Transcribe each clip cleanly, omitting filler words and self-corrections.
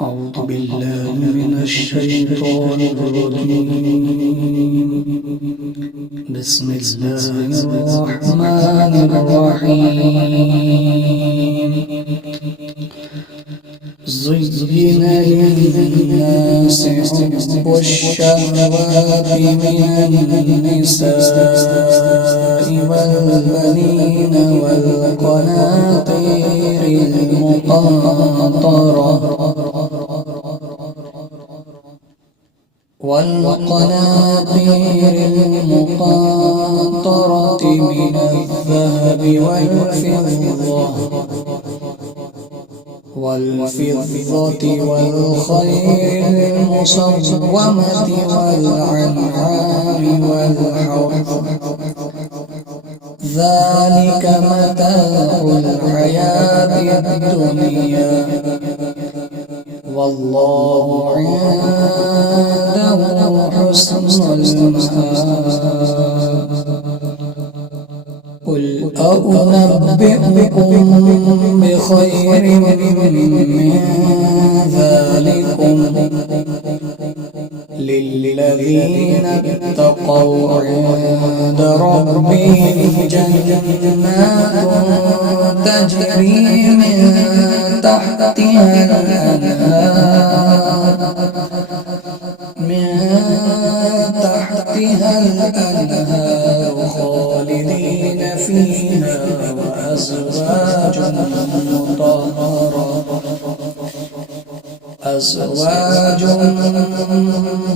أعوذ بالله من الشيطان الرجيم. بسم الله الرحمن الرحيم. زين للناس حب الشهوات من النساء والبنين والقناطير المقنطرة من الذهب والفضة والخيل المسومة والأنعام والحرث، ذلك متاع الحياة الدنيا، والله عنده حسن المآب. قل أنبئكم بخير من ذلكم للذين اتقوا عند ربهم جنات تجري من تحتها الأنهار خالدين فيها، وأزواج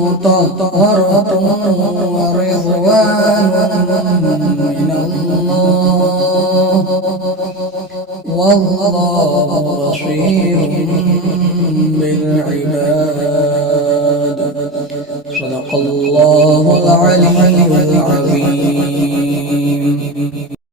مطهرة ورضوان من الله، والله بصير بالعباد. صدق الله العلي العظيم.